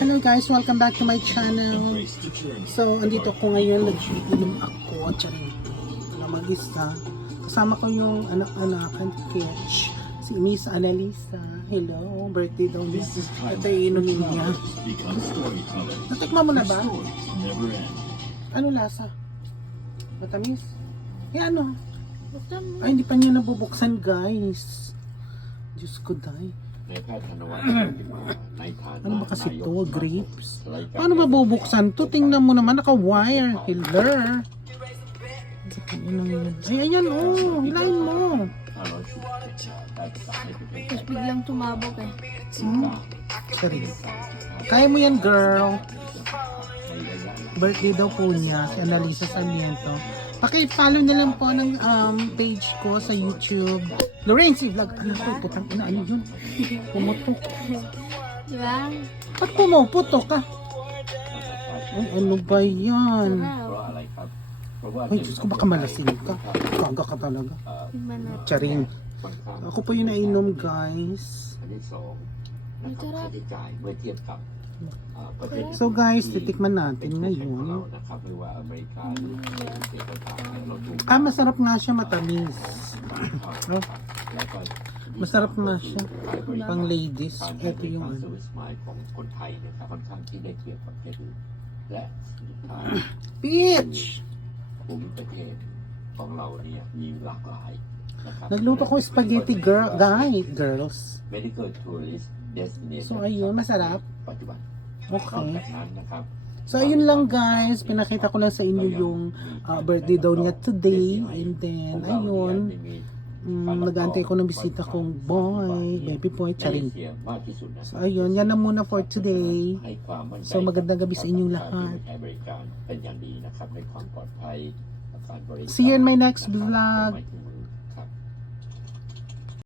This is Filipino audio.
Hello guys, welcome back to my channel. So, andito ko ngayon, nag-inom ako at mag-isa. Kasama ko yung anak-anakan, Ketch, si Miss Annalisa. Hello, birthday daw niya. Ito yung inumin niya. Natikman mo na ba? Ano lasa? Matamis? Ano? Ay, hindi pa niya nabubuksan guys. Diyos ko dahil. Ano ba kasi to? Grapes? Paano mabubuksan to? Tingnan mo naman, naka-wire. Hiller. Ay, ayan oh. Hilahin mo. Tapos biglang tumabok eh. Sorry. Kaya mo yan, girl. Birthday daw po niya, si Annalisa Sarmiento. Paki-follow na lang po ng page ko sa YouTube. Lorenzi Vlog. Ano po? Putang ina. Ano yun? Pumutok. Diba? Ba't pumuputok ka? Ay, ano ba yan? Ay, Diyos ko, baka malasing ka. Kaga ka talaga. Charing. Ako po yung nainom, guys. So guys, titikman natin ngayon. Masarap nga siya, matamis. No? Masarap nga siya. Pang ladies. Ito yung ano. Peach! Nagluto ko spaghetti girls. So ayun, masarap. Okay. So ayun lang guys, pinakita ko lang sa inyo yung birthday daw niya today. And then ayun, nag-aantay ko ng bisita kong baby boy, charing. So ayun, yan na muna for today. So magandang gabi sa inyong lahat. See you in my next vlog.